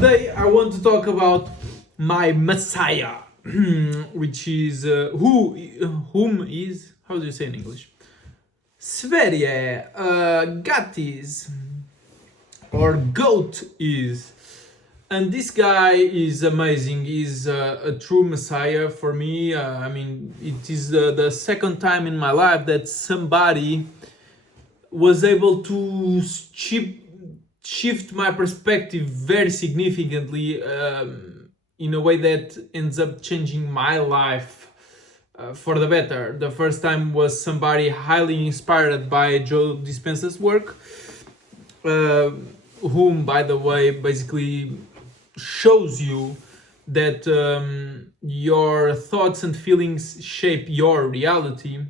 Today I want to talk about my Messiah, which is whom is, how do you say in English? Sverige, Gatis, or Goatis. And this guy is amazing. He's a true Messiah for me. I mean, it is the second time in my life that somebody was able to shift my perspective very significantly in a way that ends up changing my life for the better. The first time was somebody highly inspired by Joe Dispenza's work, whom, by the way, basically shows you that your thoughts and feelings shape your reality,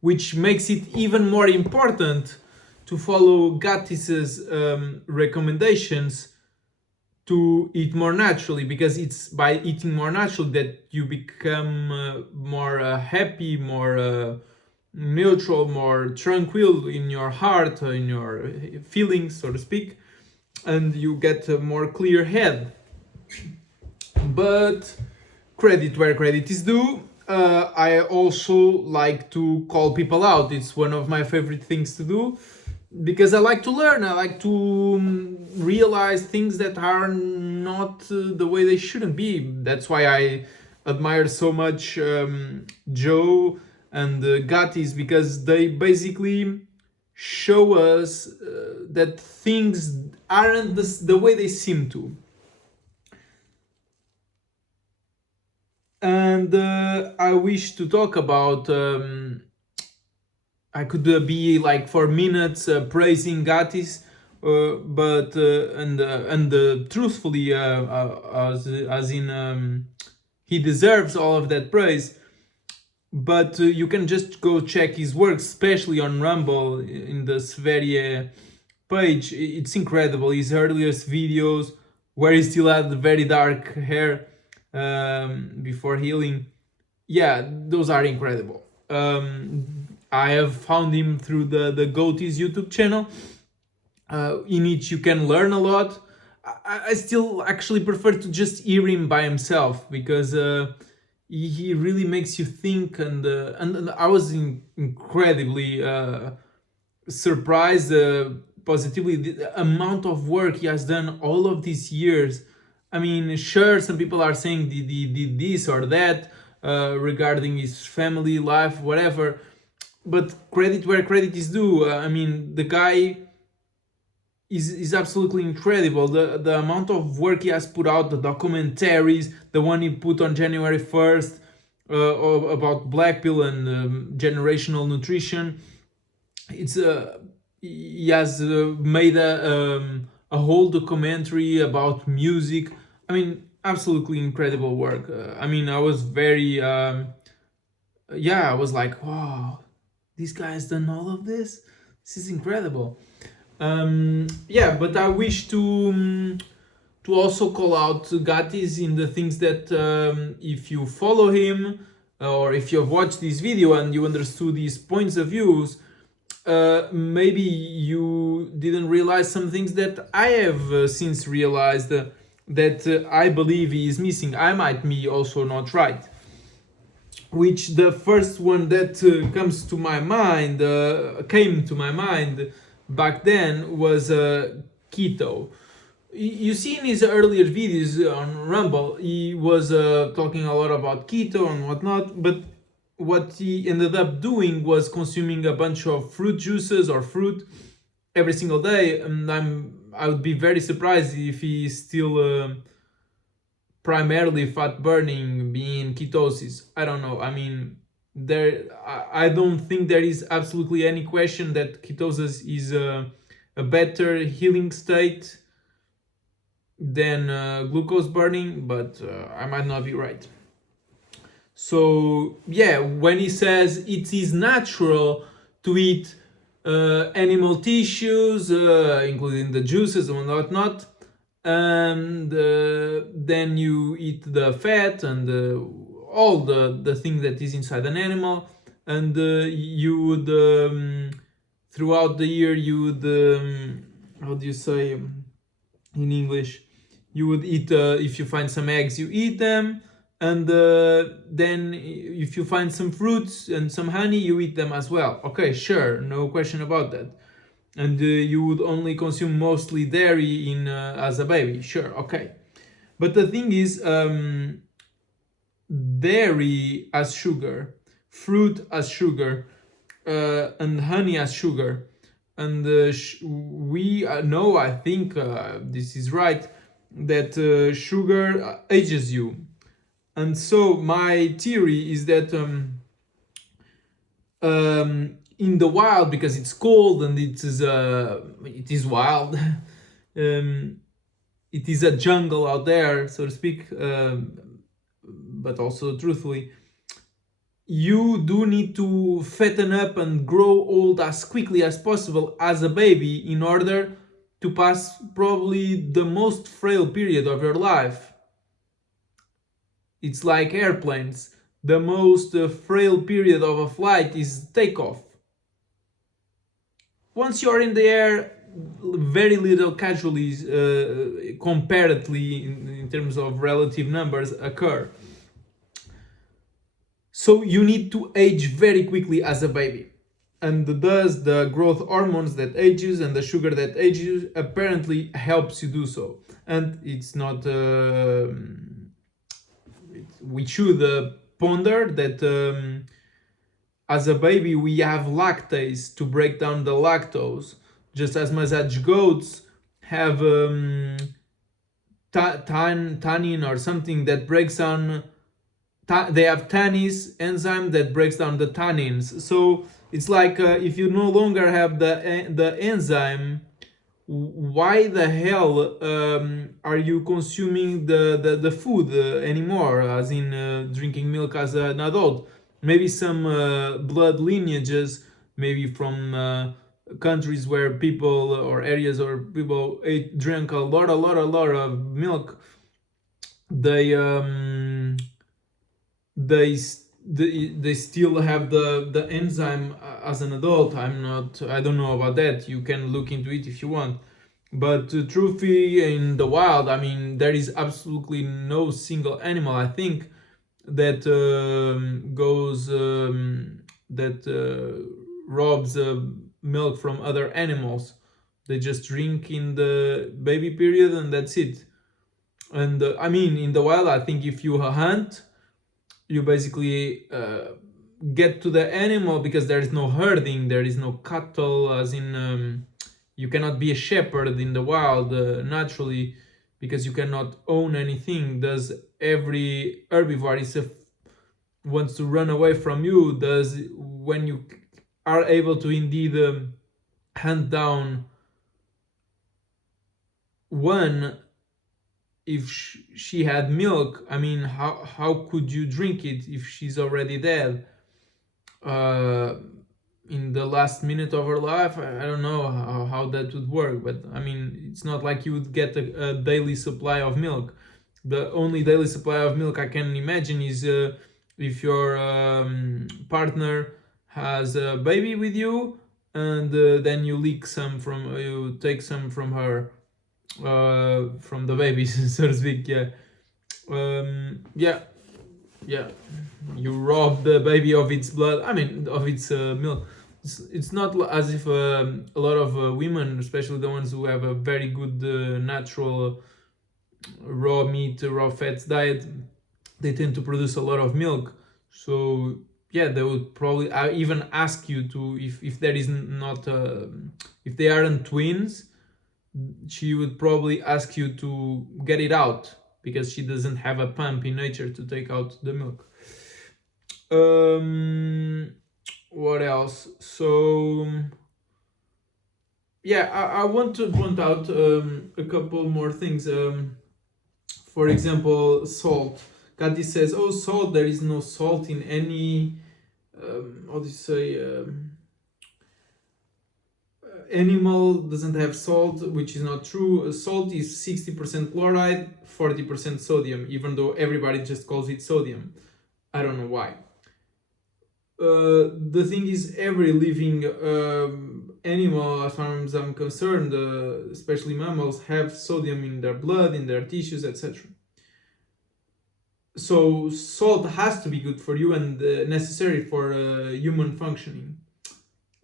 which makes it even more important to follow Gatis's recommendations to eat more naturally, because it's by eating more naturally that you become more happy, more neutral, more tranquil in your heart, in your feelings, so to speak, and you get a more clear head. But credit where credit is due. I also like to call people out. It's one of my favorite things to do, because I like to learn. I like to realize things that are not the way they shouldn't be. That's why I admire so much Joe and Gatis, because they basically show us that things aren't the way they seem to. And I wish to talk about I could be like for minutes praising Gatis, but truthfully, as in he deserves all of that praise. But you can just go check his work, especially on Rumble in the Sverige page. It's incredible. His earliest videos, where he still had very dark hair before healing, yeah, those are incredible. I have found him through the Goatis YouTube channel, in which you can learn a lot. I still actually prefer to just hear him by himself, because he really makes you think, and I was incredibly surprised positively the amount of work he has done all of these years. I mean, sure, some people are saying he did this or that regarding his family life, whatever, but credit where credit is due. I mean, the guy is absolutely incredible. The amount of work he has put out, the documentaries, the one he put on January 1st about black pill and generational nutrition. It's he has made a whole documentary about music. I mean, absolutely incredible work. I mean, I was very I was like, wow, this guy has done all of this. This is incredible. But I wish to also call out Gatis in the things that if you follow him, or if you have watched this video and you understood his points of views, maybe you didn't realize some things that I have since realized that I believe he is missing. I might be also not right. Which the first one that came to my mind back then was keto. You see in his earlier videos on Rumble, he was talking a lot about keto and whatnot, but what he ended up doing was consuming a bunch of fruit juices or fruit every single day, and I would be very surprised if he is still primarily fat burning, being ketosis. I don't know. I mean, I don't think there is absolutely any question that ketosis is a better healing state than glucose burning, but I might not be right. So yeah, when he says it is natural to eat animal tissues, including the juices and whatnot, and then you eat the fat and all the thing that is inside an animal, and you would throughout the year you would how do you say in English, You would eat, if you find some eggs, you eat them, and then if you find some fruits and some honey, you eat them as well. Okay, sure, no question about that. And you would only consume mostly dairy in as a baby. Sure, okay. But the thing is, dairy as sugar, fruit as sugar, and honey as sugar, and we know, I think this is right, that sugar ages you. And so my theory is that in the wild, because it's cold and it is wild, it is a jungle out there, so to speak, but also truthfully, you do need to fatten up and grow old as quickly as possible as a baby in order to pass probably the most frail period of your life. It's like airplanes. The most frail period of a flight is takeoff. Once you're in the air, very little casualties comparatively in terms of relative numbers occur. So you need to age very quickly as a baby. And thus the growth hormones that ages and the sugar that ages apparently helps you do so. And it's not... we should ponder that as a baby we have lactase to break down the lactose, just as much as goats have tannin or something that breaks down. They have tannins enzyme that breaks down the tannins. So it's like if you no longer have the enzyme, why the hell are you consuming the food anymore, as in drinking milk as an adult? Maybe some blood lineages, maybe from countries where people or areas or people drank a lot of milk, they still have the enzyme as an adult. I don't know about that. You can look into it if you want. But truthfully, in the wild, I mean, there is absolutely no single animal, I think, that robs milk from other animals. They just drink in the baby period and that's it. And I mean, in the wild, I think if you hunt, you basically get to the animal, because there is no herding, there is no cattle, as in you cannot be a shepherd in the wild naturally, because you cannot own anything. Does every herbivore wants to run away from you? Does when you are able to indeed hunt down one, if she had milk, I mean, how could you drink it if she's already dead in the last minute of her life? I don't know how that would work, but I mean, it's not like you would get a daily supply of milk. The only daily supply of milk I can imagine is if your partner has a baby with you, and then you take some from her, from the babies, so to speak. Yeah, you rob the baby of its blood, I mean of its milk. It's not as if a lot of women, especially the ones who have a very good natural raw meat, raw fats diet, they tend to produce a lot of milk. So yeah, they would probably even ask you to, if there is not if they aren't twins, she would probably ask you to get it out, because she doesn't have a pump in nature to take out the milk. What else? So yeah, I want to point out a couple more things. For example, salt. Gatis says, oh, salt, there is no salt in any how do you say, animal doesn't have salt, which is not true. Salt is 60% chloride, 40% sodium, even though everybody just calls it sodium. I don't know why. The thing is, every living animal, as far as I'm concerned, especially mammals, have sodium in their blood, in their tissues, etc. So salt has to be good for you and necessary for human functioning.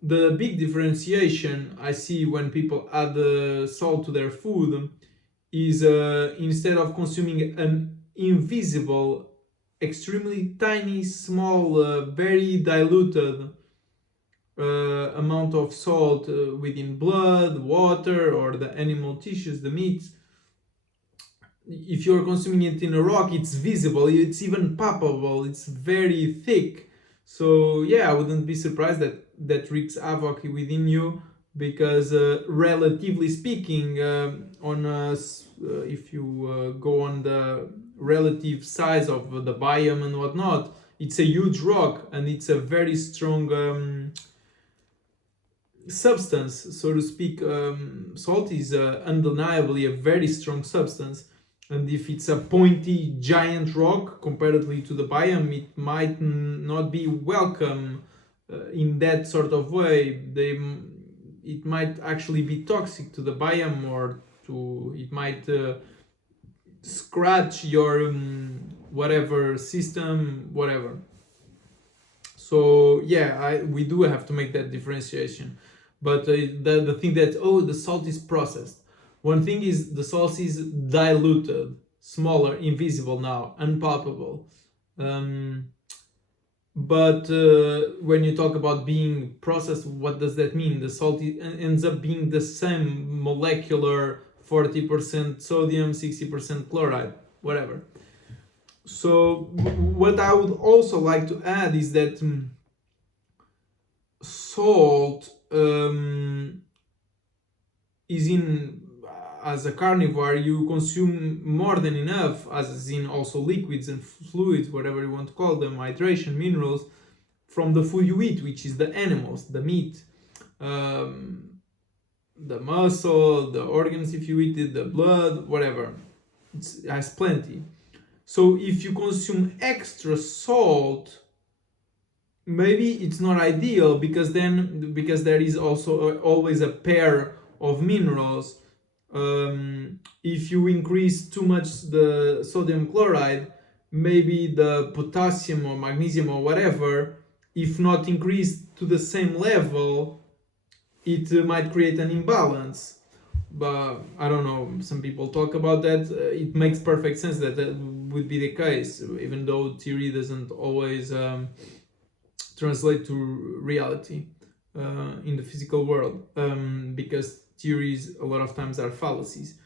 The big differentiation I see when people add salt to their food is instead of consuming an invisible, extremely tiny, small, very diluted amount of salt within blood, water, or the animal tissues, the meats. If you're consuming it in a rock, it's visible, it's even palpable, it's very thick. So yeah, I wouldn't be surprised that that wreaks havoc within you, because relatively speaking, if you go on the relative size of the biome and whatnot, it's a huge rock and it's a very strong substance, so to speak. Salt is undeniably a very strong substance, and if it's a pointy giant rock comparatively to the biome, it might not be welcome in that sort of way. It might actually be toxic to the biome, or it might scratch your whatever system, whatever. So yeah, we do have to make that differentiation. But the thing that, oh, the salt is processed. One thing is, the salt is diluted, smaller, invisible now, unpalpable. But when you talk about being processed, what does that mean? The salt ends up being the same molecular, 40% sodium, 60% chloride, whatever. So what I would also like to add is that salt is in, as a carnivore, you consume more than enough, as in also liquids and fluids, whatever you want to call them, hydration, minerals, from the food you eat, which is the animals, the meat, the muscle, the organs if you eat it, the blood, whatever. It has plenty. So if you consume extra salt, maybe it's not ideal, because there is also always a pair of minerals. If you increase too much the sodium chloride, maybe the potassium or magnesium or whatever, if not increased to the same level, it might create an imbalance. But I don't know, some people talk about that. It makes perfect sense that that would be the case, even though theory doesn't always translate to reality in the physical world, because theories a lot of times are fallacies.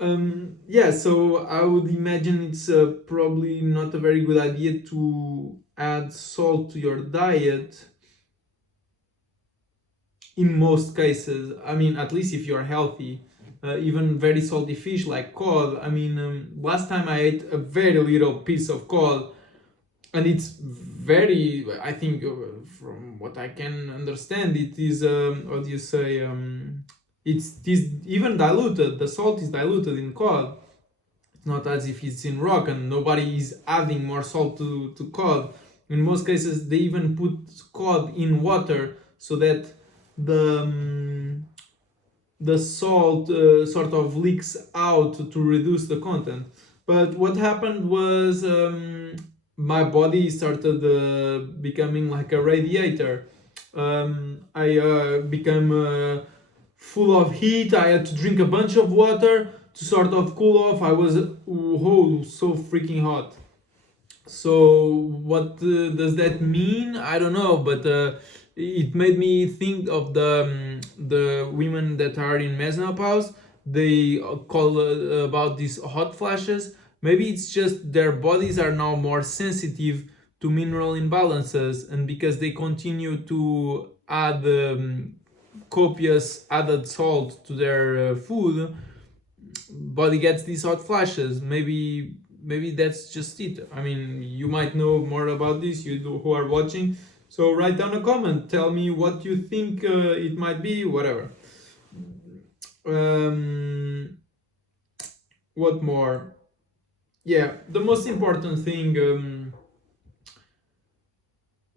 Yeah, so I would imagine it's probably not a very good idea to add salt to your diet in most cases. I mean, at least if you're healthy. Even very salty fish like cod. I mean, last time I ate a very little piece of cod, and it's very, I think, from what I can understand, it is, what do you say, it is even diluted. The salt is diluted in cod. It's not as if it's in rock, and nobody is adding more salt to cod. In most cases, they even put cod in water so that the salt sort of leaks out to reduce the content. But what happened was, my body started becoming like a radiator. I became full of heat. I had to drink a bunch of water to sort of cool off. I was so freaking hot. So what does that mean? I don't know, but it made me think of the women that are in menopause. They call about these hot flashes. Maybe it's just their bodies are now more sensitive to mineral imbalances, and because they continue to add copious added salt to their food, body gets these hot flashes. Maybe that's just it. I mean, you might know more about this, you do, who are watching. So write down a comment, tell me what you think it might be, whatever. What more? Yeah, the most important thing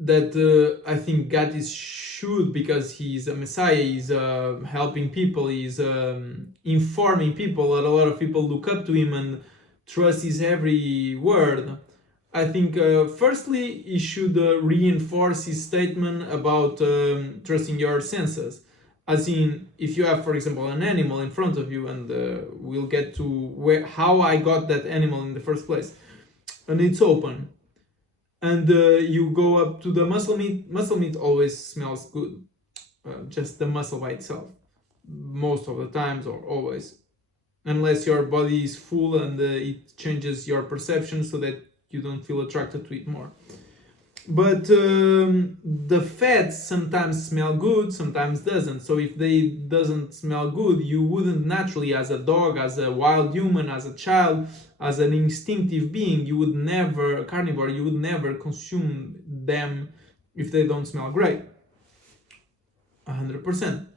that I think Gatis should, because he's a messiah, he's helping people, he's informing people, and a lot of people look up to him and trust his every word. I think firstly he should reinforce his statement about trusting your senses. As in, if you have, for example, an animal in front of you, and we'll get to how I got that animal in the first place, and it's open, and you go up to the muscle meat always smells good, just the muscle by itself, most of the times, or always, unless your body is full and it changes your perception so that you don't feel attracted to it more. But the fats sometimes smell good, sometimes doesn't. So if they doesn't smell good, you wouldn't naturally, as a dog, as a wild human, as a child, as an instinctive being, you would never, a carnivore, you would never consume them if they don't smell great. 100%.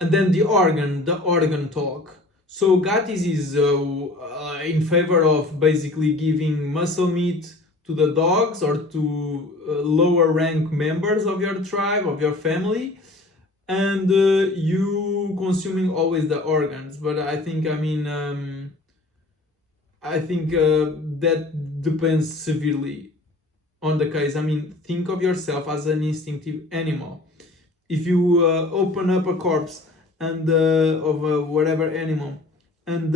And then the organ talk. So Gatis is in favor of basically giving muscle meat to the dogs or to lower rank members of your tribe, of your family, and you consuming always the organs. But I think, that depends severely on the case. I mean, think of yourself as an instinctive animal. If you open up a corpse and of whatever animal, and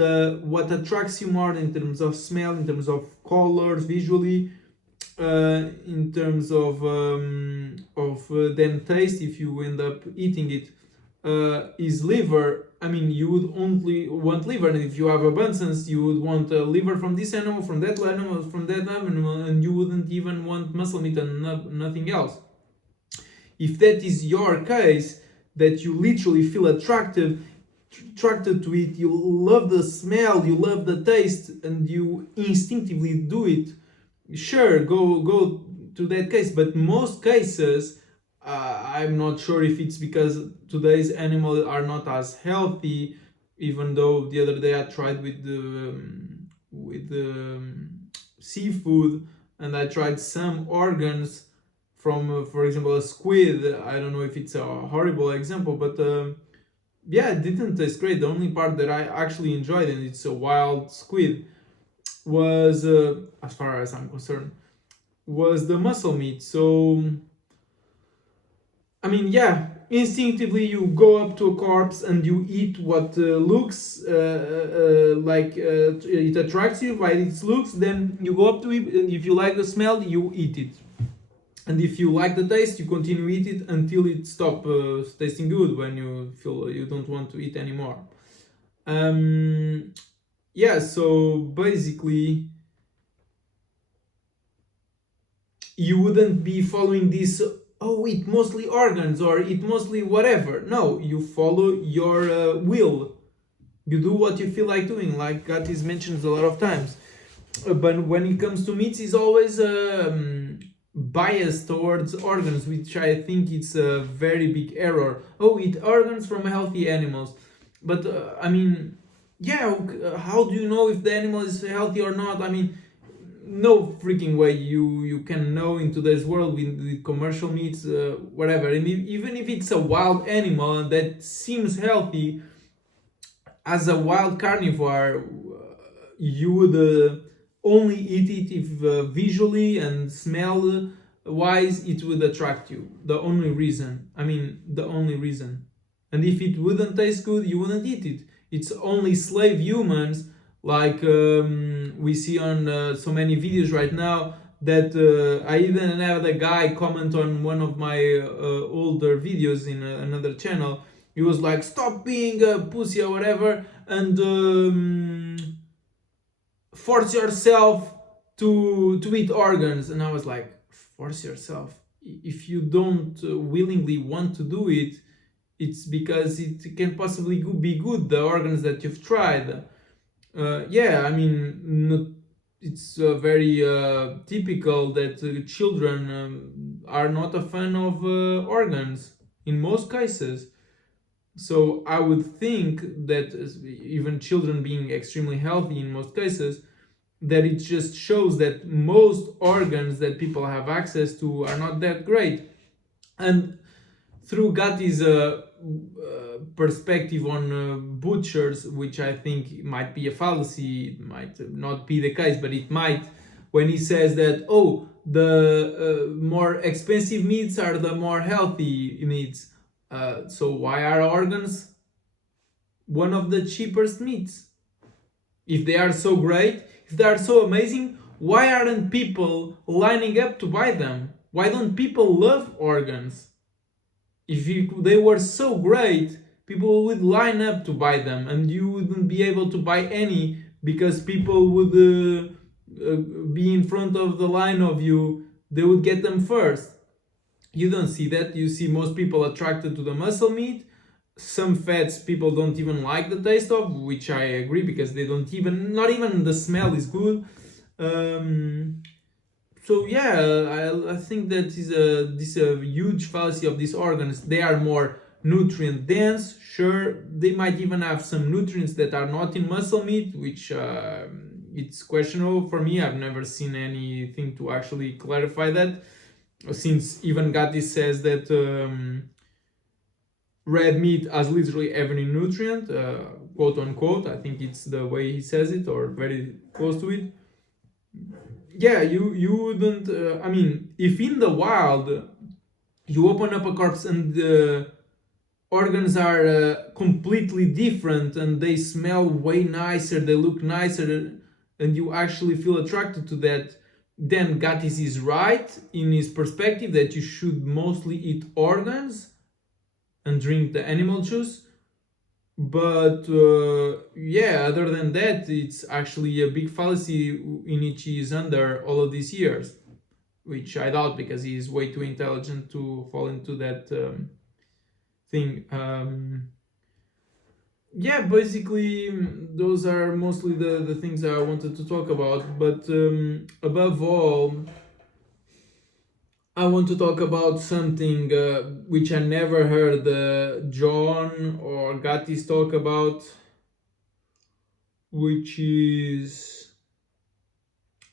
what attracts you more in terms of smell, in terms of colors, visually, in terms of then taste, if you end up eating it, is liver. I mean, you would only want liver, and if you have abundance, you would want liver from this animal, from that animal, from that animal, and you wouldn't even want muscle meat and nothing else. If that is your case, that you literally feel attracted to it, you love the smell, you love the taste, and you instinctively do it, sure, go to that case. But most cases, I'm not sure if it's because today's animals are not as healthy, even though the other day I tried with the seafood, and I tried some organs from, for example, a squid. I don't know if it's a horrible example, but yeah, it didn't taste great. The only part that I actually enjoyed, and it's a wild squid, was, as far as I'm concerned, was the muscle meat. So, I mean, yeah, instinctively you go up to a corpse and you eat what looks like it attracts you by its looks. Then you go up to it, and if you like the smell, you eat it. And if you like the taste, you continue eat it until it stops tasting good, when you feel you don't want to eat anymore. Yeah, so basically, you wouldn't be following this, oh, eat mostly organs or eat mostly whatever. No, you follow your will. You do what you feel like doing, like Gatis mentions a lot of times. But when it comes to meats, it's always biased towards organs, which I think it's a very big error. Oh, eat organs from healthy animals. But I mean, yeah, how do you know if the animal is healthy or not? I mean, no freaking way you can know in today's world with commercial meats, whatever. And even if it's a wild animal and that seems healthy, as a wild carnivore, you would only eat it if visually and smell wise it would attract you. The only reason. And if it wouldn't taste good, you wouldn't eat it. It's only slave humans, like we see on so many videos right now, that I even had a guy comment on one of my older videos in another channel. He was like, stop being a pussy or whatever, and force yourself to eat organs. And I was like, force yourself? If you don't willingly want to do it, it's because it can possibly be good, the organs that you've tried. Yeah, I mean, it's very typical that children are not a fan of organs in most cases. So I would think that even children being extremely healthy in most cases, that it just shows that most organs that people have access to are not that great. And through Gatis' perspective on butchers, which I think might be a fallacy, it might not be the case, but it might, when he says that, oh, the more expensive meats are the more healthy meats. So why are organs one of the cheapest meats? If they are so great, if they are so amazing, why aren't people lining up to buy them? Why don't people love organs? If they were so great, people would line up to buy them, and you wouldn't be able to buy any because people would be in front of the line of you. They would get them first. You don't see that. You see most people attracted to the muscle meat. Some fats people don't even like the taste of, which I agree, because they don't even, not even the smell is good. So yeah, I think that this a huge fallacy of these organs. They are more nutrient dense. Sure, they might even have some nutrients that are not in muscle meat, which it's questionable for me. I've never seen anything to actually clarify that, since even Gatis says that red meat has literally every nutrient, quote unquote. I think it's the way he says it, or very close to it. Yeah, you wouldn't. I mean, if in the wild you open up a corpse and the organs are completely different and they smell way nicer, they look nicer, and you actually feel attracted to that, then Gatis is right in his perspective that you should mostly eat organs and drink the animal juice. But yeah, other than that, it's actually a big fallacy in which he is under all of these years, which I doubt, because he is way too intelligent to fall into that thing. Yeah, basically those are mostly the things I wanted to talk about. But above all, I want to talk about something which I never heard John or Gatis talk about, which is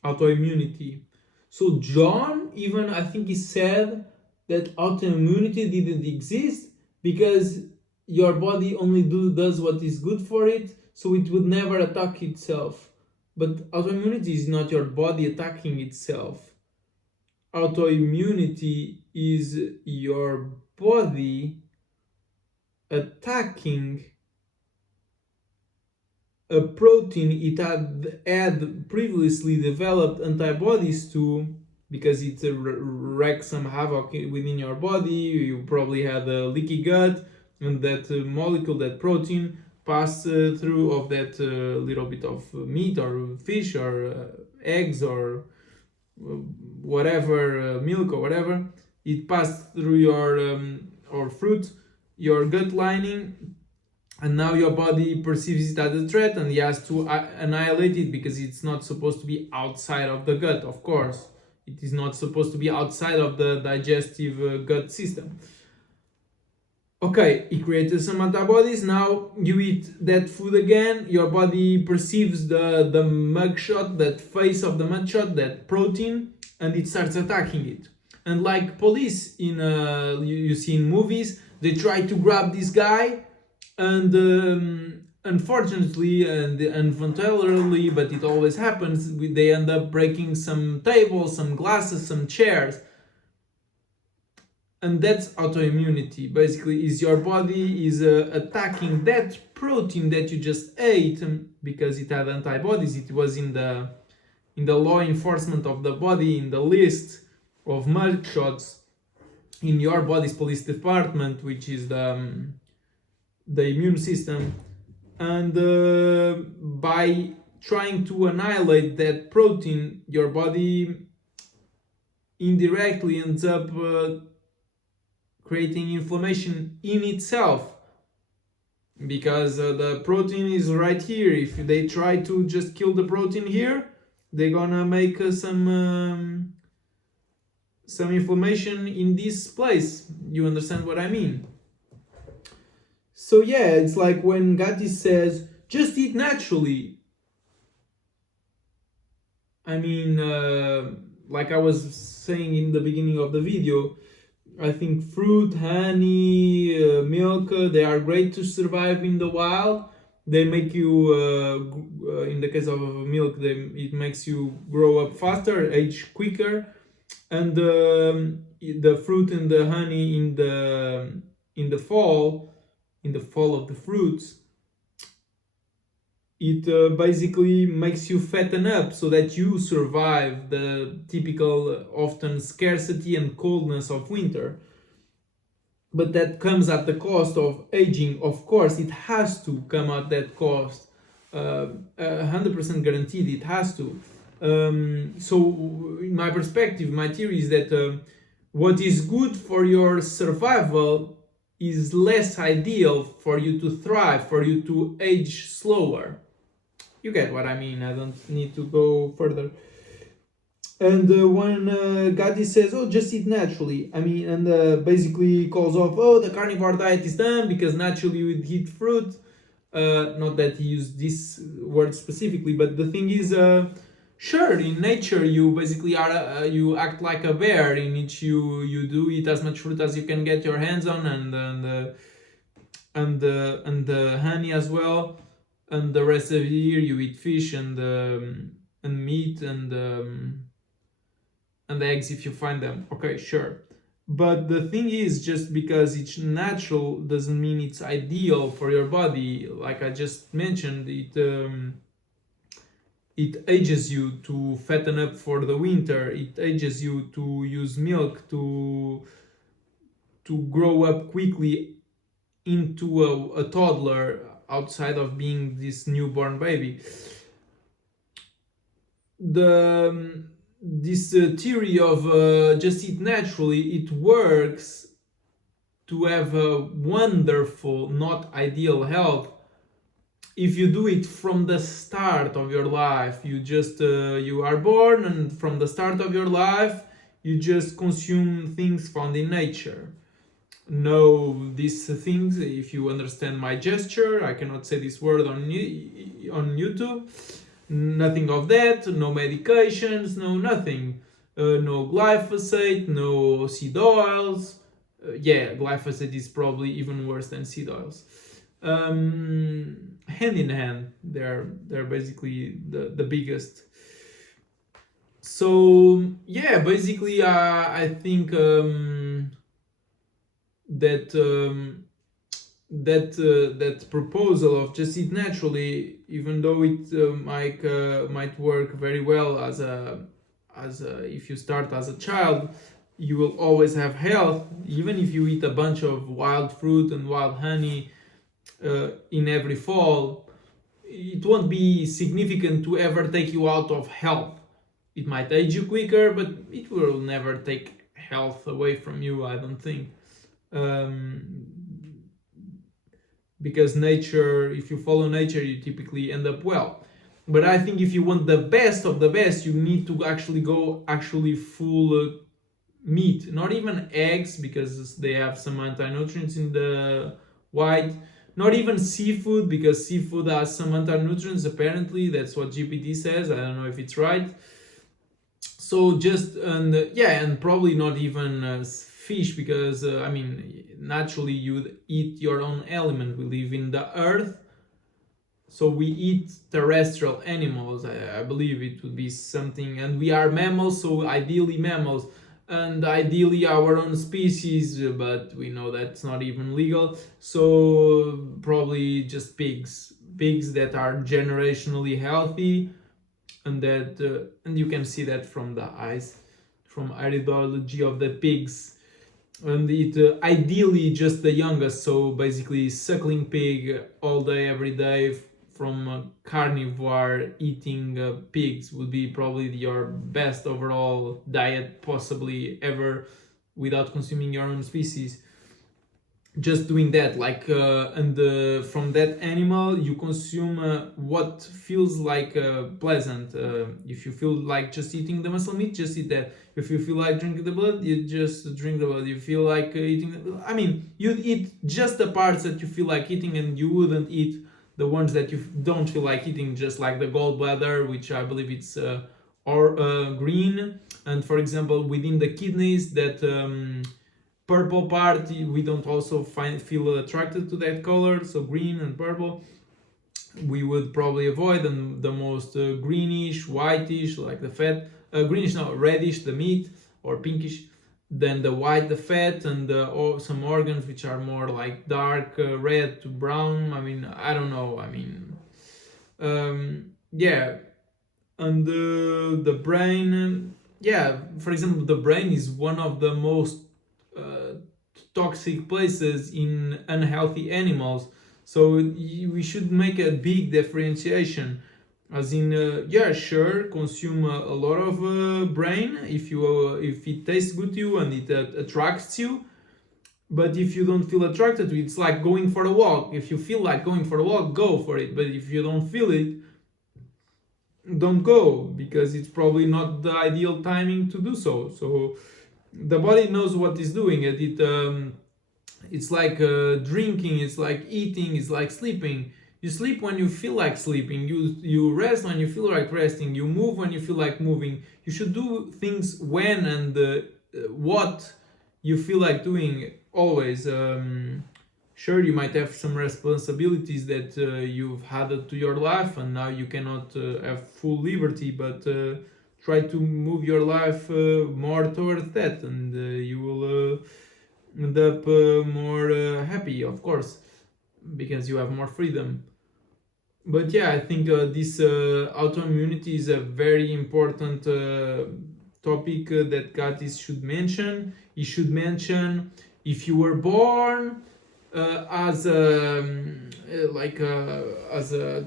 autoimmunity. So John, even I think he said that autoimmunity didn't exist because your body only does what is good for it, so it would never attack itself. But autoimmunity is not your body attacking itself. Autoimmunity is your body attacking a protein it had previously developed antibodies to, because it wreaked some havoc within your body. You probably had a leaky gut, and that molecule, that protein, passed through of that little bit of meat or fish or eggs or whatever, milk or whatever. It passed through your or fruit, your gut lining, and now your body perceives it as a threat and he has to annihilate it, because it's not supposed to be outside of the gut. Of course, it is not supposed to be outside of the digestive gut system. Okay, it created some antibodies. Now you eat that food again, your body perceives the mugshot, that face of the mugshot, that protein, and it starts attacking it. And like police in you see in movies, they try to grab this guy, and unfortunately and involuntarily, but it always happens, they end up breaking some tables, some glasses, some chairs. And that's autoimmunity. Basically, is your body is attacking that protein that you just ate, because it had antibodies. It was in the law enforcement of the body, in the list of mugshots in your body's police department, which is the immune system. And by trying to annihilate that protein, your body indirectly ends up creating inflammation in itself, because the protein is right here. If they try to just kill the protein here, they're gonna make some inflammation in this place. You understand what I mean? So yeah, it's like when Gatis says just eat naturally. I mean, like I was saying in the beginning of the video, I think fruit, honey, milk, they are great to survive in the wild. They make you, in the case of milk, it makes you grow up faster, age quicker, and the fruit and the honey in the fall, in the fall of the fruits, it basically makes you fatten up so that you survive the typical, often scarcity and coldness of winter. But that comes at the cost of aging. Of course, it has to come at that cost. 100% guaranteed, it has to. So, in my perspective, my theory is that what is good for your survival is less ideal for you to thrive, for you to age slower. You get what I mean. I don't need to go further. And when Gatis says, "Oh, just eat naturally," I mean, and basically calls off, "Oh, the carnivore diet is done because naturally you would eat fruit." Not that he used this word specifically, but the thing is, sure, in nature you basically are you act like a bear, in which you do eat as much fruit as you can get your hands on, and honey as well, and the rest of the year you eat fish and meat and eggs if you find them. Okay, sure. But the thing is, just because it's natural doesn't mean it's ideal for your body. Like I just mentioned, it ages you to fatten up for the winter. It ages you to use milk to grow up quickly into a toddler outside of being this newborn baby. This theory of just eat naturally, it works to have a wonderful, not ideal health if you do it from the start of your life. You just you are born, and from the start of your life you just consume things found in nature. No, these things, if you understand my gesture, I cannot say this word on YouTube. Nothing of that, no medications, no nothing. No glyphosate, no seed oils. Yeah, glyphosate is probably even worse than seed oils. Hand in hand, they're basically the biggest. So yeah, basically, I think that proposal of just eat naturally, even though it might work very well as a if you start as a child, you will always have health. Even if you eat a bunch of wild fruit and wild honey in every fall, it won't be significant to ever take you out of health. It might age you quicker, but it will never take health away from you, I don't think. Because nature, if you follow nature, you typically end up well. But I think if you want the best of the best, you need to actually go full meat, not even eggs, because they have some anti-nutrients in the white. Not even seafood, because seafood has some anti-nutrients, apparently. That's what GPT says. I don't know if it's right. So just, and probably not even fish, because I mean, naturally you eat your own element. We live in the earth, so we eat terrestrial animals. I believe it would be something, and we are mammals, so ideally mammals, and ideally our own species, but we know that's not even legal. So probably just pigs that are generationally healthy, and that and you can see that from the eyes, from ideology of the pigs. And it ideally just the youngest, so basically suckling pig all day every day from carnivore eating pigs would be probably your best overall diet possibly ever, without consuming your own species. Just doing that, like and from that animal you consume what feels like pleasant. If you feel like just eating the muscle meat, just eat that. If you feel like drinking the blood, you just drink the blood. You feel like eating, I mean, you'd eat just the parts that you feel like eating, and you wouldn't eat the ones that you don't feel like eating, just like the gallbladder, which I believe it's or green. And for example, within the kidneys, that purple part, we don't also feel attracted to that color. So green and purple we would probably avoid, and the most greenish, whitish, like the fat, greenish, no, reddish, the meat, or pinkish, then the white, the fat, and some organs which are more like dark red to brown. I mean, I don't know. I mean, yeah, and the brain, yeah. For example, the brain is one of the most toxic places in unhealthy animals. So we should make a big differentiation, as in, yeah, sure, consume a lot of brain if it tastes good to you and it attracts you. But if you don't feel attracted to it, it's like going for a walk. If you feel like going for a walk, go for it. But if you don't feel it, don't go, because it's probably not the ideal timing to do so. So the body knows what it's doing. It's like drinking, it's like eating, it's like sleeping. You sleep when you feel like sleeping. You rest when you feel like resting. You move when you feel like moving. You should do things when and what you feel like doing always. Sure, you might have some responsibilities that you've added to your life, and now you cannot have full liberty, but try to move your life more towards that, and you will end up more happy, of course, because you have more freedom. But yeah, I think this autoimmunity is a very important topic that Gatis should mention. He should mention, if you were born as a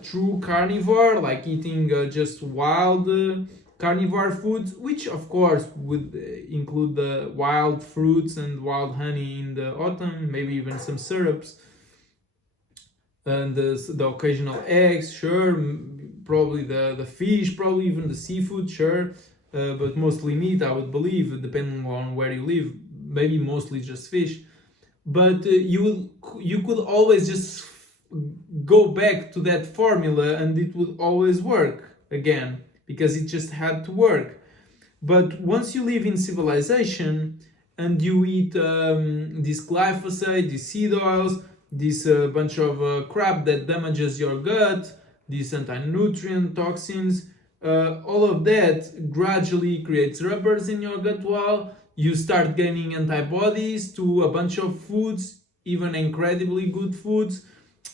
true carnivore, like eating just wild carnivore foods, which of course would include the wild fruits and wild honey in the autumn, maybe even some syrups, and the occasional eggs, sure, probably the fish, probably even the seafood, sure, but mostly meat, I would believe, depending on where you live, maybe mostly just fish. But you could always just go back to that formula and it would always work again, because it just had to work. But once you live in civilization and you eat this glyphosate, these seed oils, this bunch of crap that damages your gut, these anti-nutrient toxins, all of that gradually creates rubbers in your gut wall. You start gaining antibodies to a bunch of foods, even incredibly good foods.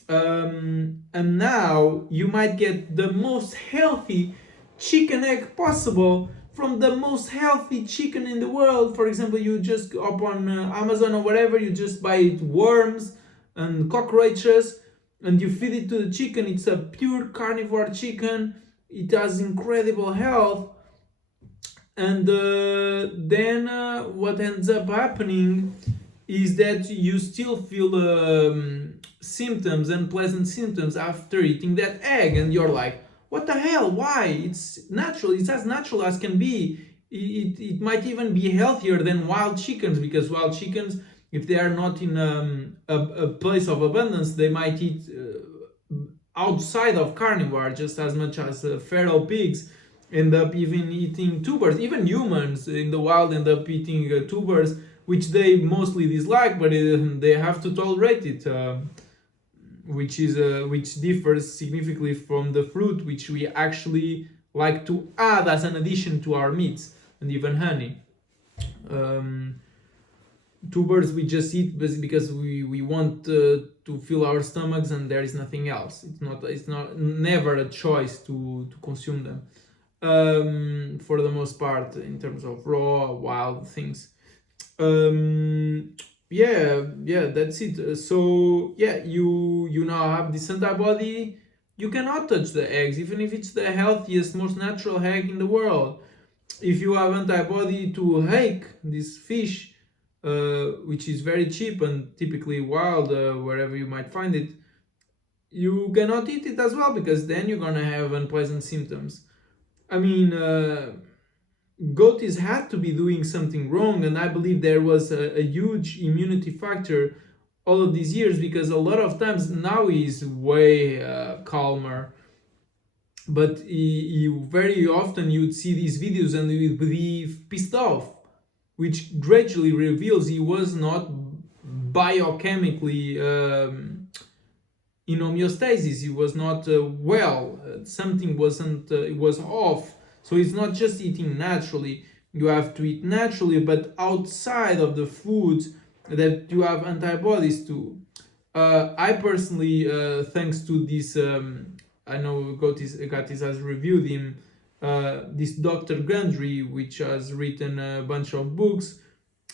And now you might get the most healthy chicken egg possible from the most healthy chicken in the world. For example, you just up on Amazon or whatever, you just buy worms and cockroaches and you feed it to the chicken. It's a pure carnivore chicken. It has incredible health. And then what ends up happening is that you still feel symptoms, unpleasant symptoms after eating that egg, and you're like, what the hell, why? It's natural, it's as natural as can be. It might even be healthier than wild chickens, because wild chickens, if they are not in a place of abundance, they might eat outside of carnivore just as much as feral pigs end up even eating tubers. Even humans in the wild end up eating tubers, which they mostly dislike, but they have to tolerate it, which differs significantly from the fruit, which we actually like to add as an addition to our meats and even honey. Tubers we just eat because we want to fill our stomachs, and there is nothing else. It's not never a choice to consume them. For the most part, in terms of raw wild things. Yeah, that's it. So yeah, you now have this antibody. You cannot touch the eggs, even if it's the healthiest, most natural egg in the world. If you have antibody to hake, this fish, which is very cheap and typically wild, wherever you might find it, you cannot eat it as well, because then you're gonna have unpleasant symptoms. I mean, Goatis had to be doing something wrong, and I believe there was a huge immunity factor all of these years, because a lot of times now he's way calmer. but he very often you'd see these videos and he would be pissed off, which gradually reveals he was not biochemically in homeostasis. He was not well. Something wasn't. It was off. So it's not just eating naturally. You have to eat naturally, but outside of the foods that you have antibodies to. I personally, thanks to this, I know Gatis has reviewed him. This Dr. Gundry, which has written a bunch of books,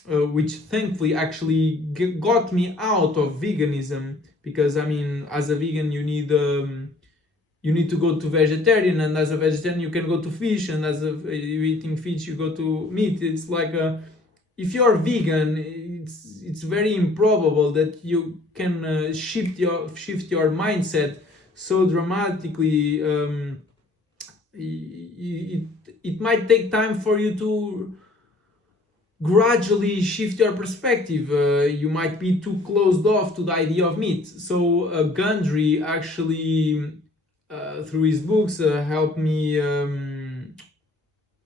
which thankfully actually got me out of veganism, because I mean, as a vegan you need to go to vegetarian, and as a vegetarian you can go to fish, and as you eating fish you go to meat. It's like if you're vegan, it's very improbable that you can shift your mindset so dramatically. It might take time for you to gradually shift your perspective. You might be too closed off to the idea of meat. So Gundry actually, through his books, helped me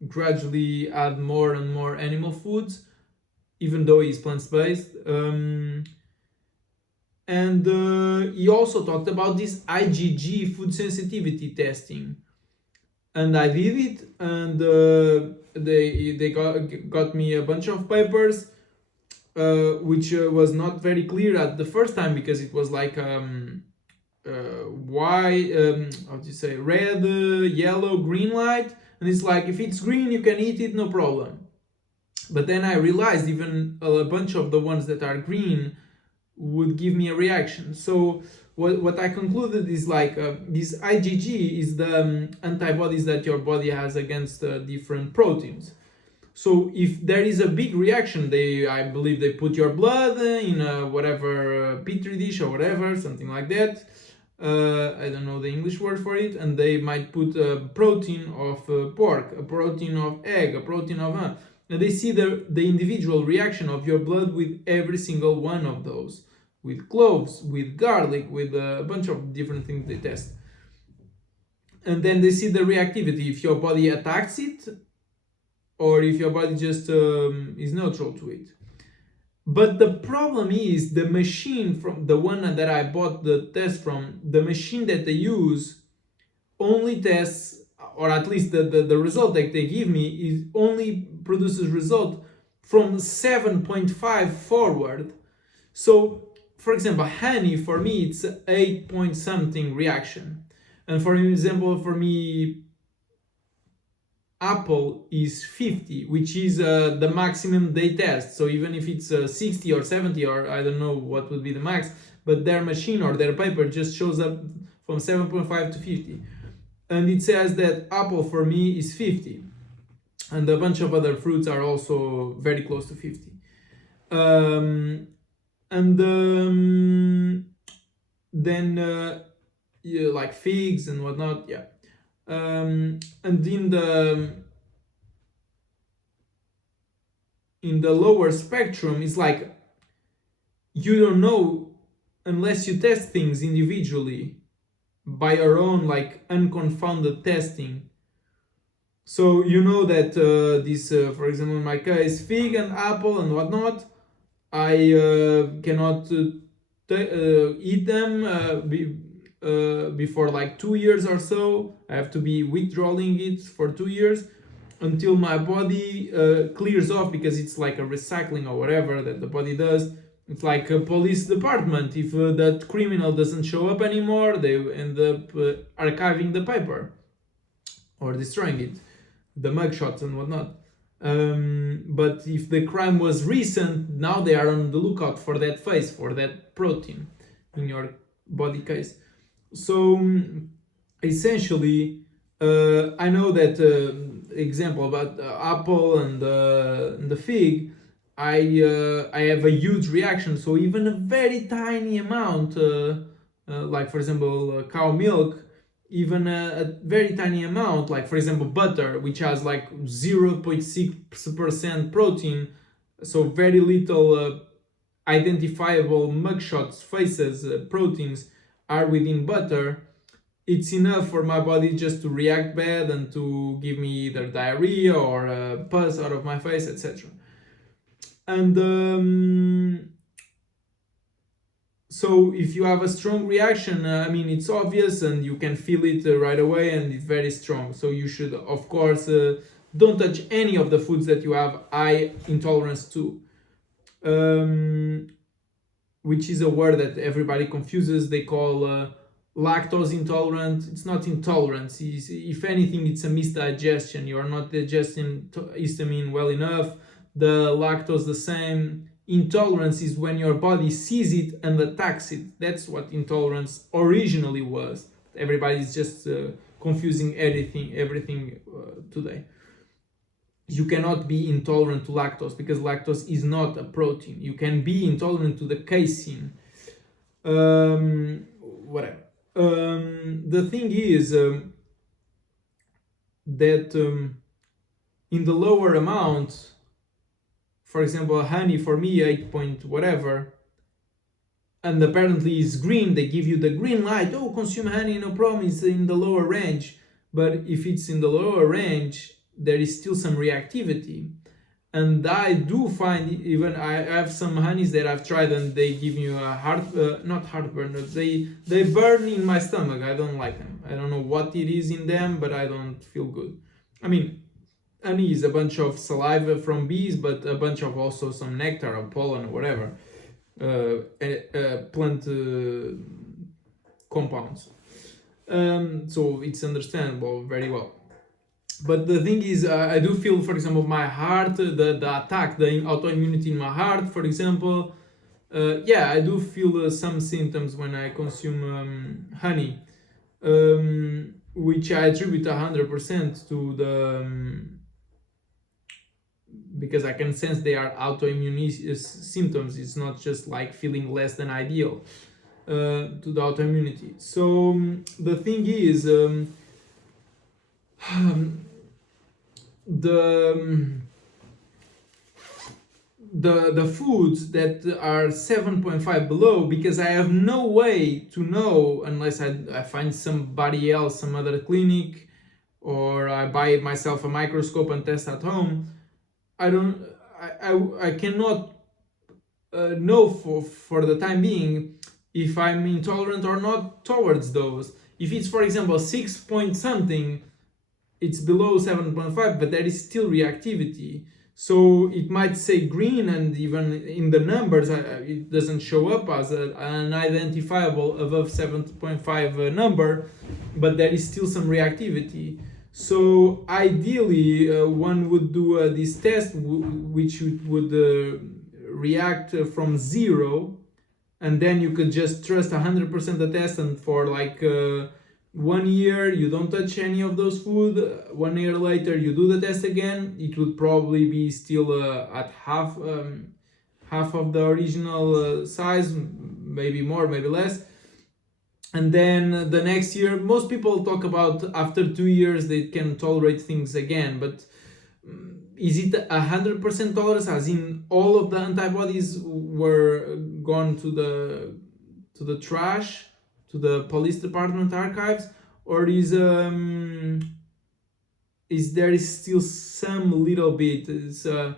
gradually add more and more animal foods, even though he's plant-based. And he also talked about this IgG food sensitivity testing, and I did it, and they got me a bunch of papers, which was not very clear at the first time, because it was like white, how do you say, red, yellow, green light, and it's like if it's green you can eat it, no problem. But then I realized even a bunch of the ones that are green would give me a reaction. So what I concluded is like this IgG is the antibodies that your body has against different proteins. So if there is a big reaction, I believe they put your blood in whatever petri dish or whatever, something like that. I don't know the English word for it, and they might put a protein of pork, a protein of egg, a protein of and they see the individual reaction of your blood with every single one of those, with cloves, with garlic, with a bunch of different things they test. And then they see the reactivity, if your body attacks it or if your body just is neutral to it. But the problem is the machine, from the one that I bought the test from, the machine that they use only tests, or at least the result that they give me is only produces result from 7.5 forward. So for example, honey, for me it's 8 point something reaction, and for example for me apple is 50, which is the maximum they test. So even if it's 60 or 70, or I don't know what would be the max, but their machine or their paper just shows up from 7.5 to 50, and it says that apple for me is 50, and a bunch of other fruits are also very close to 50. And then yeah, like figs and whatnot, yeah. And in the lower spectrum, it's like you don't know unless you test things individually by your own like unconfounded testing. So you know that this, for example, in my case, fig and apple and whatnot, I cannot eat them before like 2 years or so. I have to be withdrawing it for 2 years until my body clears off, because it's like a recycling or whatever that the body does. It's like a police department. If that criminal doesn't show up anymore, they end up archiving the paper or destroying it, the mugshots and whatnot. But if the crime was recent, now they are on the lookout for that face, for that protein in your body case. So essentially, I know that example about apple and the fig, I have a huge reaction. So even a very tiny amount, like for example cow milk, even a very tiny amount, like for example butter, which has like 0.6% protein, so very little identifiable mugshots faces proteins are within butter. it's enough for my body just to react bad and to give me either diarrhea or pus out of my face, etc. And so if you have a strong reaction, I mean, it's obvious and you can feel it right away, and it's very strong. So you should, of course, don't touch any of the foods that you have high intolerance to. Which is a word that everybody confuses. They call lactose intolerant. It's not intolerance. If anything, it's a misdigestion. You are not digesting histamine well enough. The lactose the same. Intolerance is when your body sees it and attacks it. That's what intolerance originally was. Everybody's just confusing everything today. You cannot be intolerant to lactose because lactose is not a protein. You can be intolerant to the casein. Whatever. The thing is that in the lower amount, for example, honey for me 8 point whatever, and apparently it's green, they give you the green light, oh, consume honey, no problem, it's in the lower range. But if it's in the lower range, there is still some reactivity. And I do find, even I have some honeys that I've tried and they give you a not heartburn, they burn in my stomach. I don't like them. I don't know what it is in them, but I don't feel good. I mean, honey is a bunch of saliva from bees, but a bunch of also some nectar or pollen or whatever, plant compounds. So it's understandable very well. But the thing is, I do feel, for example, my heart, the attack, the autoimmunity in my heart, for example. Yeah, I do feel some symptoms when I consume honey, which I attribute 100% to the because I can sense they are autoimmune symptoms. It's not just like feeling less than ideal to the autoimmunity. So the thing is, the foods that are 7.5 below, because I have no way to know unless I find somebody else, some other clinic, or I buy myself a microscope and test at home. I cannot know for the time being if I'm intolerant or not towards those. If it's, for example, 6 point something, it's below 7.5, but there is still reactivity. So it might say green, and even in the numbers, it doesn't show up as an identifiable above 7.5 number, but there is still some reactivity. So ideally, one would do this test, which would react from 0, and then you could just trust 100% the test, and for like 1 year you don't touch any of those food. 1 year later you do the test again, it would probably be still at half of the original size, maybe more, maybe less. And then the next year, most people talk about after 2 years they can tolerate things again, but is it 100% tolerance, as in all of the antibodies were gone to the trash, to the police department archives, or is there still some little bit? So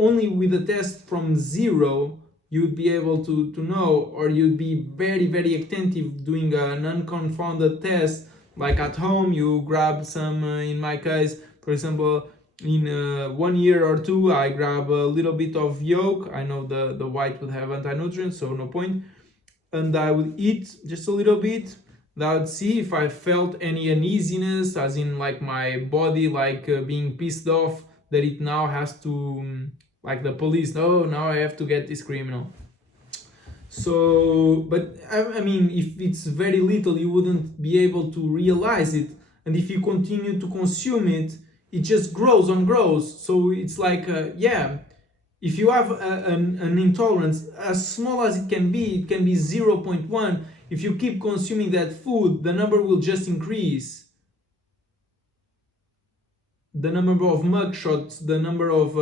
only with a test from 0 you'd be able to know, or you'd be very, very attentive doing an unconfounded test, like at home you grab some, in my case, for example, in 1 year or 2, I grab a little bit of yolk. I know the white would have anti-nutrients, so no point. And I would eat just a little bit. I would see if I felt any uneasiness, as in like my body being pissed off that it now has to, like the police, no, now I have to get this criminal. So, but I mean, if it's very little, you wouldn't be able to realize it. And if you continue to consume it, it just grows and grows. So it's like, yeah, if you have an intolerance, as small as it can be 0.1. If you keep consuming that food, the number will just increase. The number of mugshots, the number of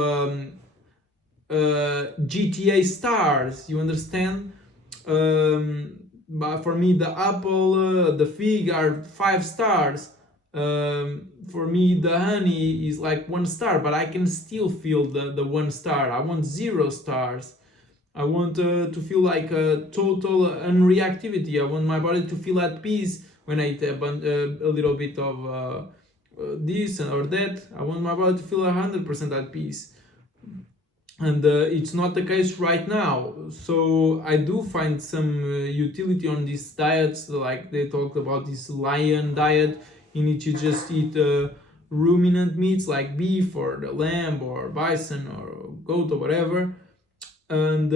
GTA stars, you understand? but for me the apple, the fig are 5 stars. For me the honey is like 1 star, but I can still feel the 1 star. I want 0 stars. I want to feel like a total unreactivity. I want my body to feel at peace when I eat a little bit of this or that. I want my body to feel 100% at peace. And it's not the case right now. So I do find some utility on these diets, like they talked about this lion diet, in which you just eat ruminant meats like beef or the lamb or bison or goat or whatever. And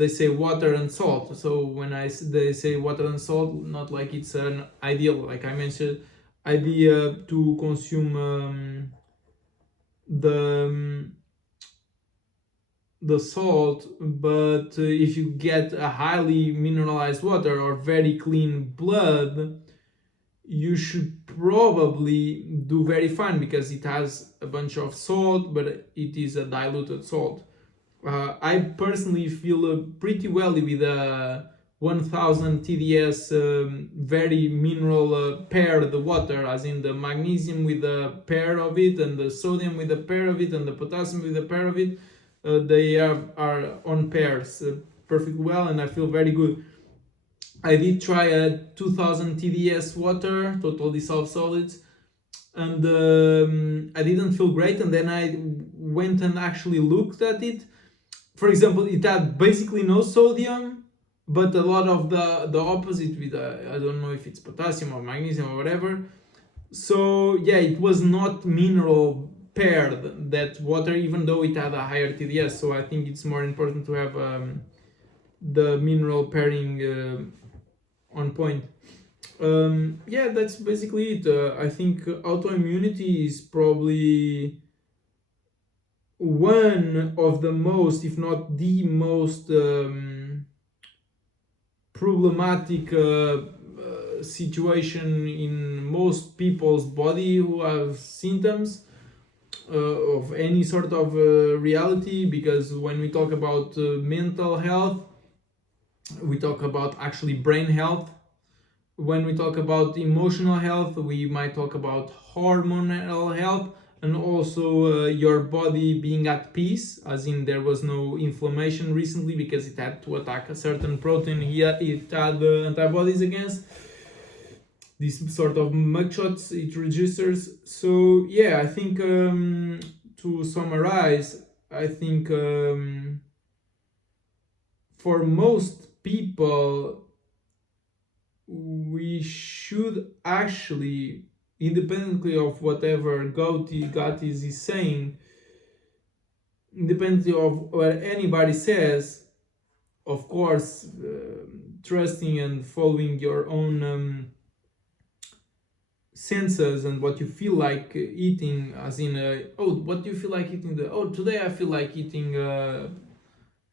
they say water and salt. So when they say water and salt, not like it's an ideal, like I mentioned, idea to consume the salt, but if you get a highly mineralized water or very clean blood, you should probably do very fine, because it has a bunch of salt, but it is a diluted salt. I personally feel pretty well with 1000 TDS very mineral paired water, as in the magnesium with a pair of it, and the sodium with a pair of it, and the potassium with a pair of it. They are on pairs perfectly well, and I feel very good. I did try a 2000 TDS water, total dissolved solids, and I didn't feel great. And then I went and actually looked at it. For example, it had basically no sodium, but a lot of the opposite with I don't know if it's potassium or magnesium or whatever. So yeah, it was not mineral paired, that water, even though it had a higher TDS. So I think it's more important to have the mineral pairing on point. Yeah, that's basically it. I think autoimmunity is probably one of the most, if not the most problematic situation in most people's body who have symptoms of any sort of reality. Because when we talk about mental health, we talk about actually brain health. When we talk about emotional health, we might talk about hormonal health, and also your body being at peace, as in there was no inflammation recently because it had to attack a certain protein it had antibodies against. These sort of mugshots it registers. So yeah, I think to summarize, I think for most people, we should actually, independently of whatever Gatis is saying, independently of what anybody says, of course, trusting and following your own senses and what you feel like eating, as in what do you feel like eating? Today I feel like eating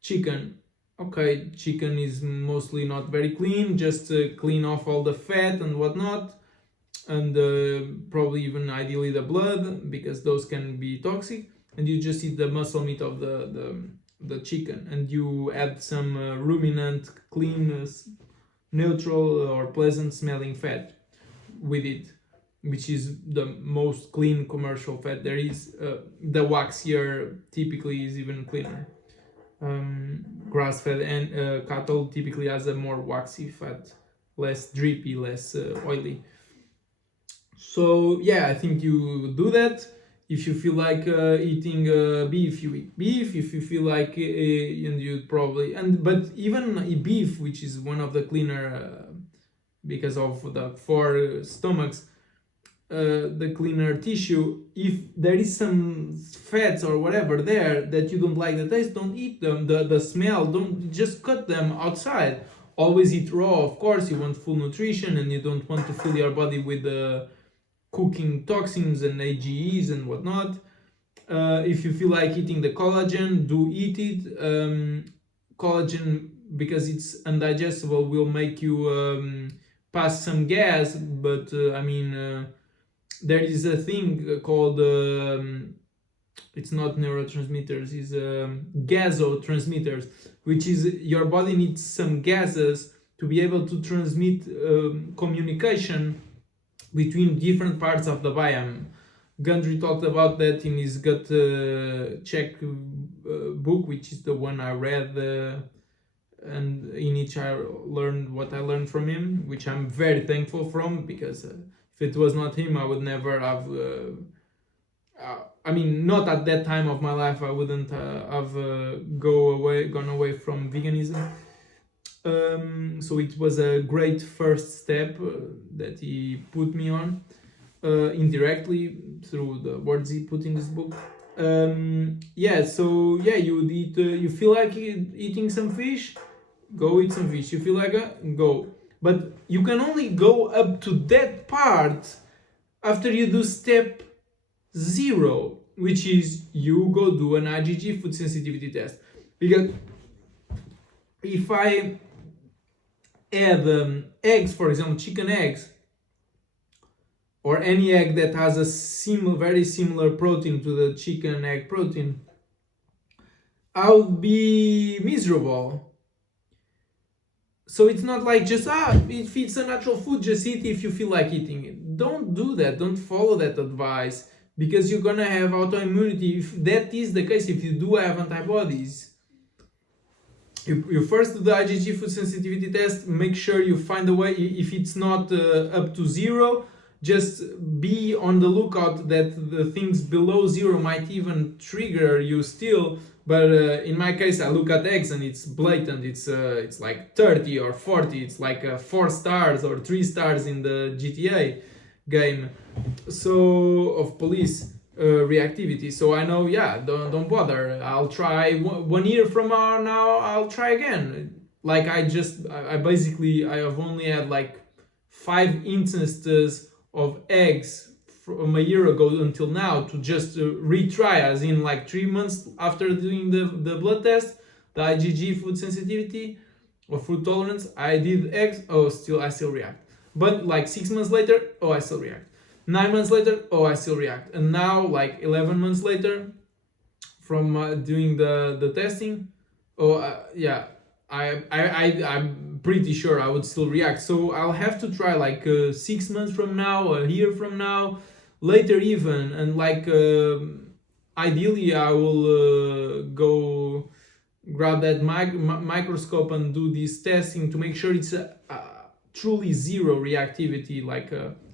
chicken. Okay, chicken is mostly not very clean, just clean off all the fat and whatnot, and probably even ideally the blood, because those can be toxic. And you just eat the muscle meat of the chicken, and you add some ruminant, clean, neutral or pleasant smelling fat with it, which is the most clean commercial fat there is. The waxier typically is even cleaner. Grass-fed and cattle typically has a more waxy fat, less drippy, less oily. So yeah, I think you do that. If you feel like eating beef, you eat beef. If you feel like and you probably, but even beef, which is one of the cleaner because of the 4 stomachs, the cleaner tissue, if there is some fats or whatever there that you don't like the taste, don't eat them. The smell, don't, just cut them outside. Always eat raw, of course. You want full nutrition, and you don't want to fill your body with cooking toxins and AGEs and whatnot. If you feel like eating the collagen, do eat it. Collagen, because it's undigestible, will make you pass some gas, but there is a thing called it's not neurotransmitters, it's gasotransmitters, which is your body needs some gases to be able to transmit communication between different parts of the biome. Gundry talked about that in his gut check book, which is the one I read, and in which I learned what I learned from him, which I'm very thankful from, because if it was not him, I would never have. I mean, not at that time of my life, I wouldn't have gone away from veganism. So it was a great first step that he put me on, indirectly through the words he put in this book. Yeah, so yeah, you would eat. You feel like eating some fish, go eat some fish. You feel like go, but you can only go up to that part after you do step 0, which is you go do an IgG food sensitivity test. Because if I add eggs, for example, chicken eggs, or any egg that has a very similar protein to the chicken egg protein, I'll be miserable. So it's not like just, if it's a natural food, just eat if you feel like eating it. Don't do that. Don't follow that advice, because you're gonna have autoimmunity. If that is the case, if you do have antibodies, you first do the IgG food sensitivity test. Make sure you find a way. If it's not up to 0, just be on the lookout that the things below 0 might even trigger you still. But in my case, I look at eggs and it's blatant. It's like 30 or 40. It's like 4 stars or 3 stars in the GTA game. So of police reactivity. So I know, yeah, don't bother. I'll try 1 year from now. I'll try again. Like I have only had like 5 instances of eggs from a year ago until now to just retry, as in like 3 months after doing the blood test, the IgG food sensitivity or food tolerance, I did eggs. I still react. But like 6 months later, I still react. 9 months later, I still react. And now, like 11 months later, from doing the testing, yeah, I'm pretty sure I would still react. So I'll have to try like 6 months from now, a year from now, later even, and like ideally I will go grab that microscope and do this testing to make sure it's truly 0 reactivity, like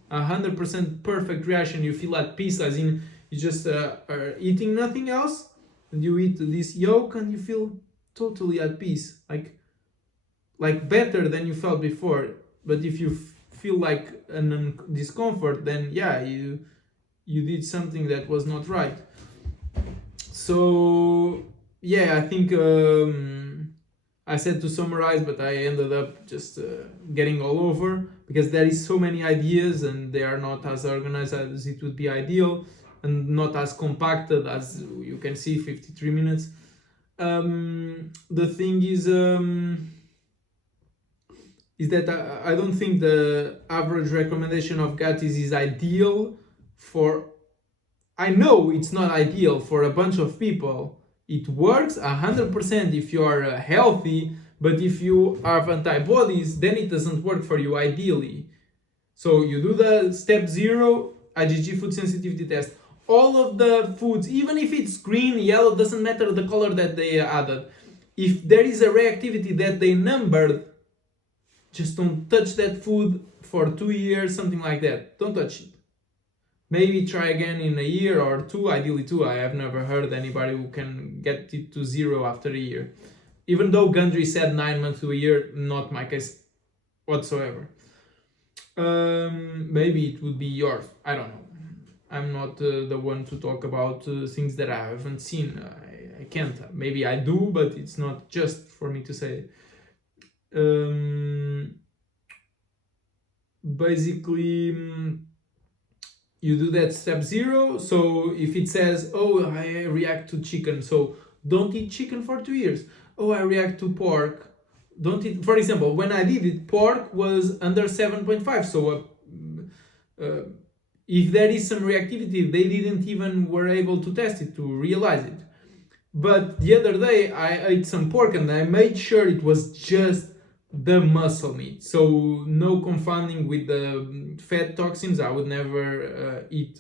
100% perfect reaction. You feel at peace, as in you just are eating nothing else, and you eat this yolk and you feel totally at peace, like better than you felt before. But if you feel like an discomfort, then yeah, you did something that was not right. So yeah, I think I said to summarize, but I ended up just getting all over, because there is so many ideas and they are not as organized as it would be ideal, and not as compacted as you can see, 53 minutes. The thing is that I don't think the average recommendation of Gatis is ideal for, I know it's not ideal for a bunch of people. It works 100% if you are healthy, but if you have antibodies, then it doesn't work for you ideally. So you do the step 0 IgG food sensitivity test. All of the foods, even if it's green, yellow, doesn't matter the color that they added. If there is a reactivity that they numbered, just don't touch that food for 2 years, something like that. Don't touch it. Maybe try again in a year or 2, ideally 2. I have never heard anybody who can get it to 0 after a year. Even though Gundry said 9 months to a year, not my case whatsoever. Maybe it would be yours. I don't know. I'm not the one to talk about things that I haven't seen. I can't. Maybe I do, but it's not just for me to say. Basically, you do that step 0. So if it says, I react to chicken, so don't eat chicken for 2 years. I react to pork. Don't eat. For example, when I did it, pork was under 7.5. So if there is some reactivity, they didn't even were able to test it to realize it. But the other day I ate some pork and I made sure it was just the muscle meat. So no confounding with the fat toxins. I would never eat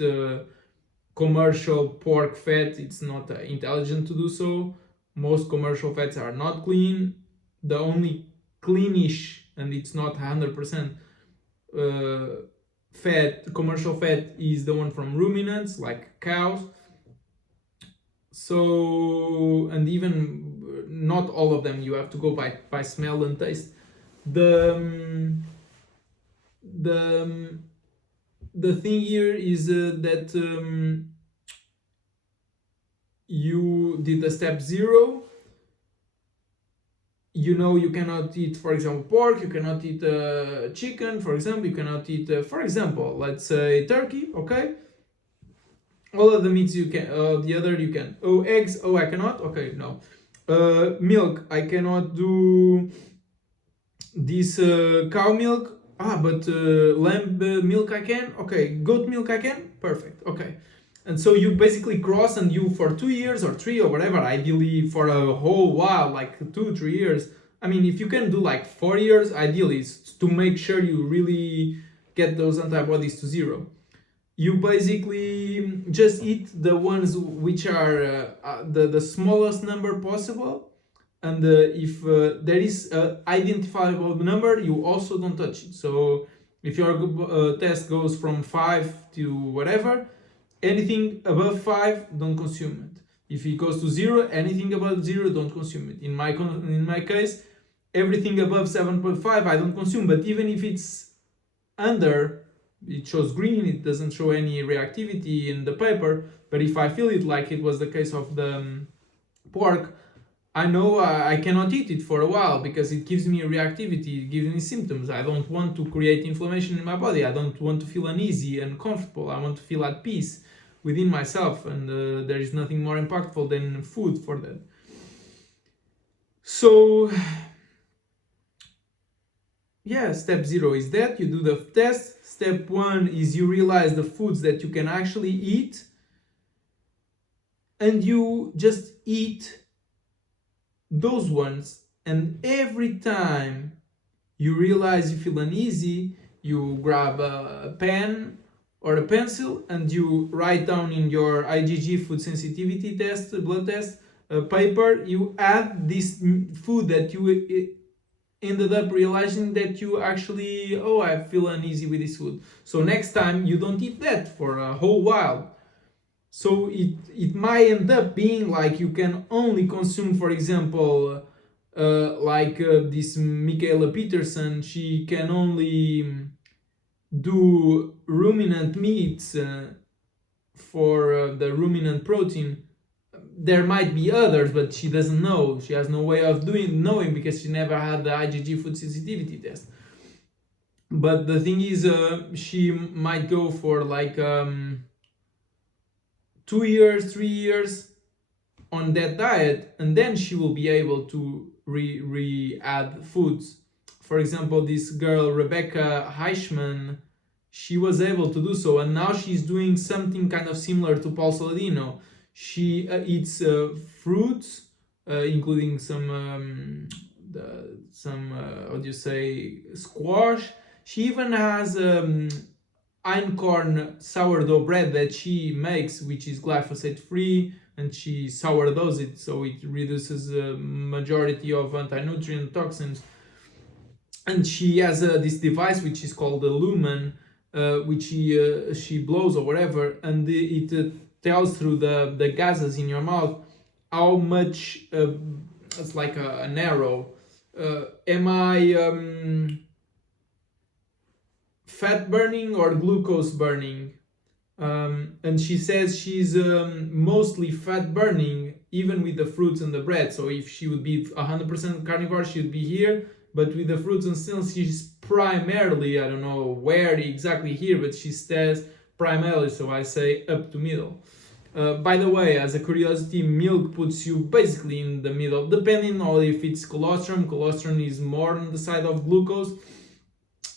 commercial pork fat. It's not intelligent to do so. Most commercial fats are not clean. The only cleanish, and it's not 100% fat, commercial fat, is the one from ruminants like cows. So, and even not all of them, you have to go by smell and taste. The thing here is that you did the step 0. You know you cannot eat, for example, pork. You cannot eat chicken, for example. You cannot eat, for example, let's say turkey. Okay, all of the meats you can. The other you can. Oh, eggs. Oh, I cannot. Okay, no. Milk. I cannot do this cow milk. But lamb milk I can. Okay, goat milk I can. Perfect. Okay. And so you basically cross, and you, for 2 years or 3 or whatever, ideally for a whole while, like 2-3 years. I mean, if you can do like 4 years, ideally, is to make sure you really get those antibodies to 0. You basically just eat the ones which are the smallest number possible, and if there is an identifiable number, you also don't touch it. So if your test goes from 5 to whatever, anything above 5, don't consume it. If it goes to 0, anything above 0, don't consume it. In my case, everything above 7.5 I don't consume, but even if it's under, it shows green, it doesn't show any reactivity in the paper. But if I feel it, like it was the case of the pork, I know I cannot eat it for a while because it gives me reactivity, it gives me symptoms. I don't want to create inflammation in my body. I don't want to feel uneasy and comfortable. I want to feel at peace within myself, and there is nothing more impactful than food for that. So yeah, step 0 is that you do the test. Step 1 is you realize the foods that you can actually eat, and you just eat those ones. And every time you realize you feel uneasy, you grab a pen or a pencil and you write down in your IgG food sensitivity test, blood test paper, you add this food that you ended up realizing that you actually, oh, I feel uneasy with this food. So next time you don't eat that for a whole while. So it might end up being like you can only consume, for example, this Michaela Peterson, she can only do ruminant meats for the ruminant protein. There might be others, but she doesn't know. She has no way of knowing because she never had the IgG food sensitivity test. But the thing is, she might go for like 2 years, 3 years on that diet, and then she will be able to re-add foods. For example, this girl Rebecca Heichman, she was able to do so, and now she's doing something kind of similar to Paul Saladino. She eats fruits, including some squash. She even has einkorn sourdough bread that she makes, which is glyphosate free, and she sourdoughs it, so it reduces the majority of anti-nutrient toxins. And she has this device which is called the lumen, which she blows or whatever, and it tells through the gases in your mouth how much, it's like an arrow, am I fat burning or glucose burning? And she says she's mostly fat burning, even with the fruits and the bread. So if she would be 100% carnivore, she would be here, but with the fruits and still she's primarily, I don't know where exactly here, but she says primarily, so I say up to middle. By the way, as a curiosity, milk puts you basically in the middle, depending on if it's colostrum. Colostrum is more on the side of glucose,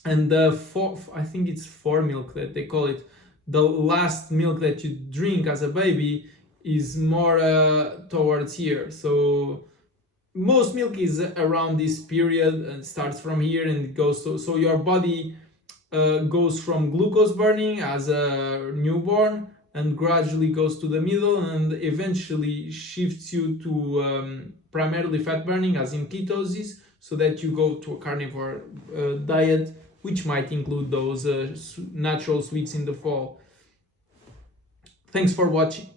and I think it's foremilk that they call it, the last milk that you drink as a baby, is more towards here. So most milk is around this period and starts from here and it goes, so your body goes from glucose burning as a newborn and gradually goes to the middle and eventually shifts you to primarily fat burning, as in ketosis, so that you go to a carnivore diet, which might include those natural sweets in the fall. Thanks for watching.